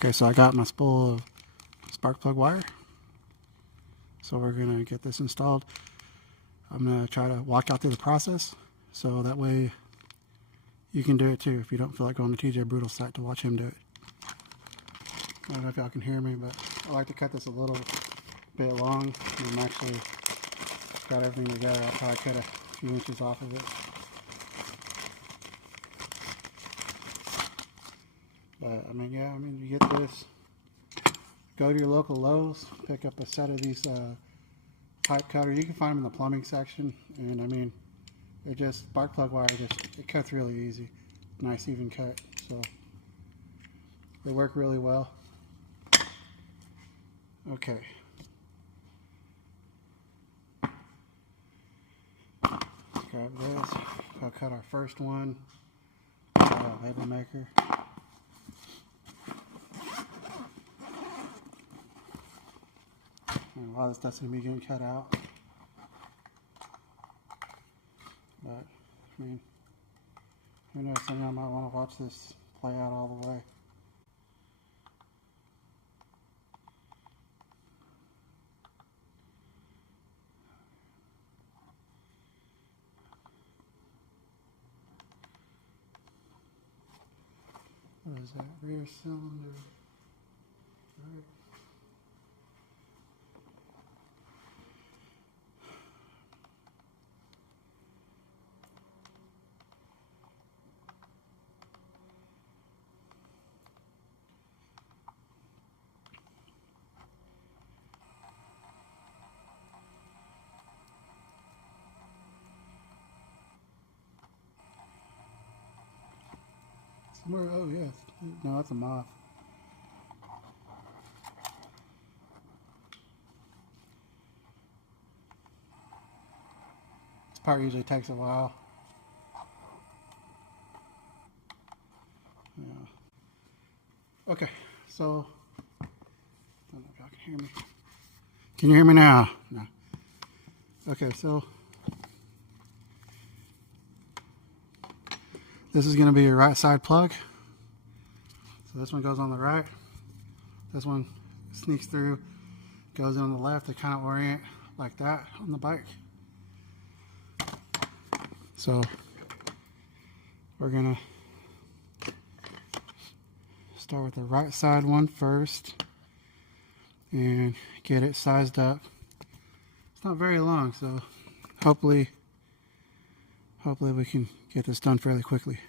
Okay, so I got my spool of spark plug wire. So we're gonna get this installed. I'm gonna try to walk out through the process, so that way you can do it too if you don't feel like going to TJ Brutal's site to watch him do it. I don't know if y'all can hear me, but I like to cut this a little bit long. I'm actually got everything together. I'll probably cut a few inches off of it. But I mean, yeah, you get this. Go to your local Lowe's, pick up a set of these pipe cutters. You can find them in the plumbing section, and I mean, it just spark plug wire. It cuts really easy, nice even cut. So they work really well. Okay. Let's grab this. I'll cut our first one. Label maker. And a lot of this stuff's going to be getting cut out. But, I mean, who knows, some of y'all might want to watch this play out all the way. What is that? Rear cylinder. Right. Somewhere, oh yeah, no, that's a moth. This part usually takes a while. Yeah. Okay, so, I don't know if y'all can hear me. Can you hear me now? No. Okay, so this is going to be your right side plug. So this one goes on the right. This one sneaks through, goes in on the left. They kind of orient like that on the bike. So we're going to start with the right side one first and get it sized up. It's not very long, so hopefully we can get this done fairly quickly.